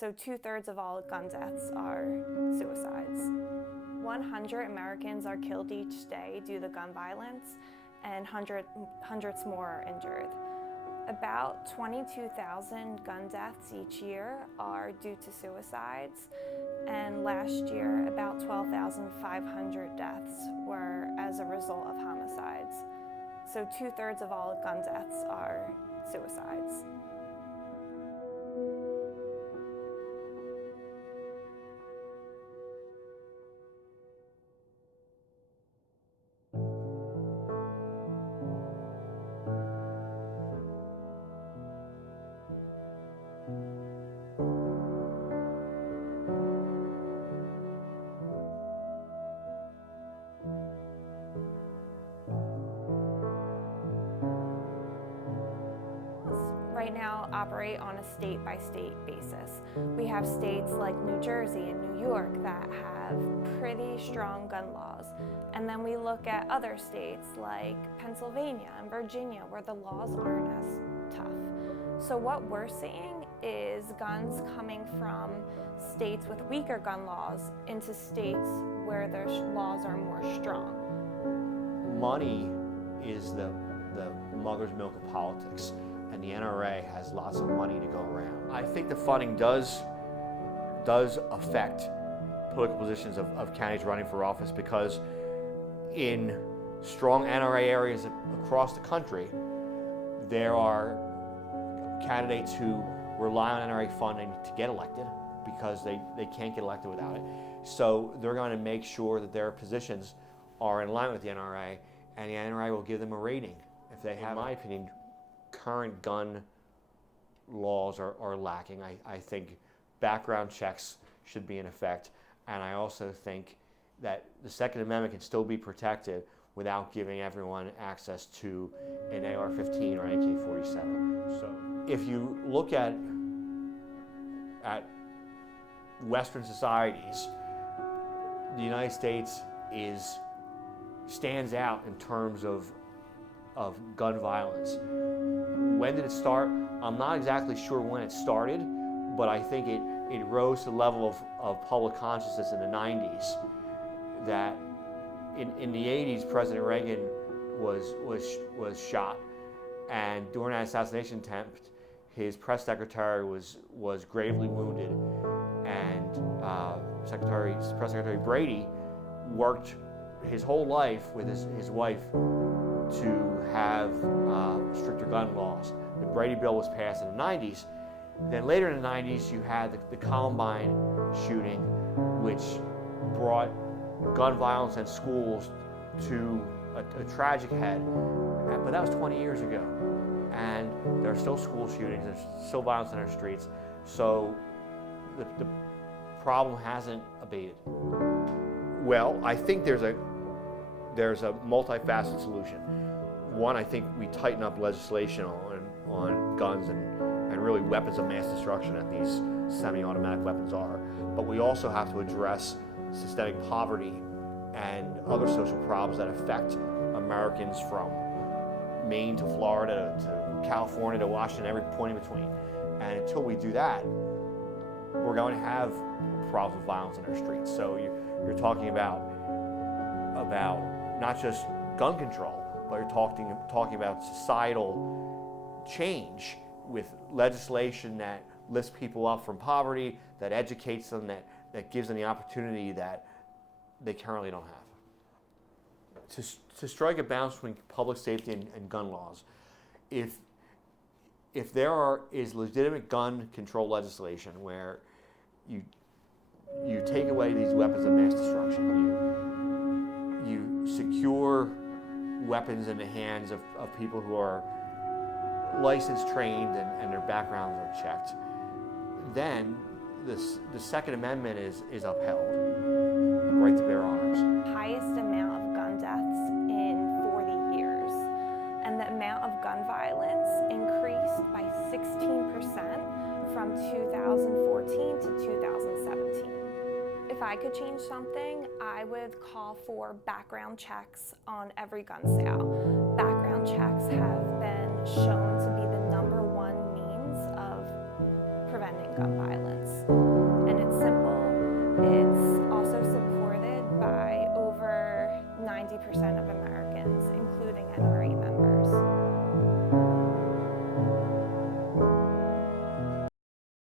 So 2/3 of all gun deaths are suicides. 100 Americans are killed each day due to gun violence, and hundreds more are injured. About 22,000 gun deaths each year are due to suicides, and last year about 12,500 deaths were as a result of homicides. So 2/3 of all gun deaths are suicides. Right now operate on a state-by-state basis. We have states like New Jersey and New York that have pretty strong gun laws. And then we look at other states like Pennsylvania and Virginia where the laws aren't as tough. So what we're seeing is guns coming from states with weaker gun laws into states where their laws are more strong. Money is the mother's milk of politics. And the NRA has lots of money to go around. I think the funding does affect political positions of candidates running for office, because in strong NRA areas across the country, there are candidates who rely on NRA funding to get elected because they can't get elected without it. So they're going to make sure that their positions are in line with the NRA, and the NRA will give them a rating if they have. In my opinion, current gun laws are lacking. I think background checks should be in effect, and I also think that the Second Amendment can still be protected without giving everyone access to an AR-15 or an AK-47. So if you look at Western societies, the United States stands out in terms of gun violence. When did it start? I'm not exactly sure when it started, but I think it rose to the level of public consciousness in the 90s. That in the 80s, President Reagan was shot, and during that assassination attempt, his press secretary was gravely wounded, and Press Secretary Brady worked his whole life with his wife to have stricter gun laws. The Brady bill was passed in the 90s. Then later in the 90s, you had the Columbine shooting, which brought gun violence in schools to a tragic head. But that was 20 years ago. And there are still school shootings, there's still violence in our streets. So the problem hasn't abated. Well, I think there's a multifaceted solution. One, I think we tighten up legislation on guns and really weapons of mass destruction that these semi-automatic weapons are. But we also have to address systemic poverty and other social problems that affect Americans from Maine to Florida to California to Washington, every point in between. And until we do that, we're going to have problems with violence in our streets. So you're talking about not just gun control, but you're talking about societal change with legislation that lifts people up from poverty, that educates them, that gives them the opportunity that they currently don't have. To strike a balance between public safety and gun laws, if there is legitimate gun control legislation where you take away these weapons of mass destruction, you secure weapons in the hands of people who are licensed, trained, and their backgrounds are checked, then the Second Amendment is upheld, right to bear arms. Highest amount of gun deaths in 40 years, and the amount of gun violence increased by 16% from 2014 to 2017. If I could change something, I would call for background checks on every gun sale. Background checks have been shown to be the #1 means of preventing gun violence. Americans.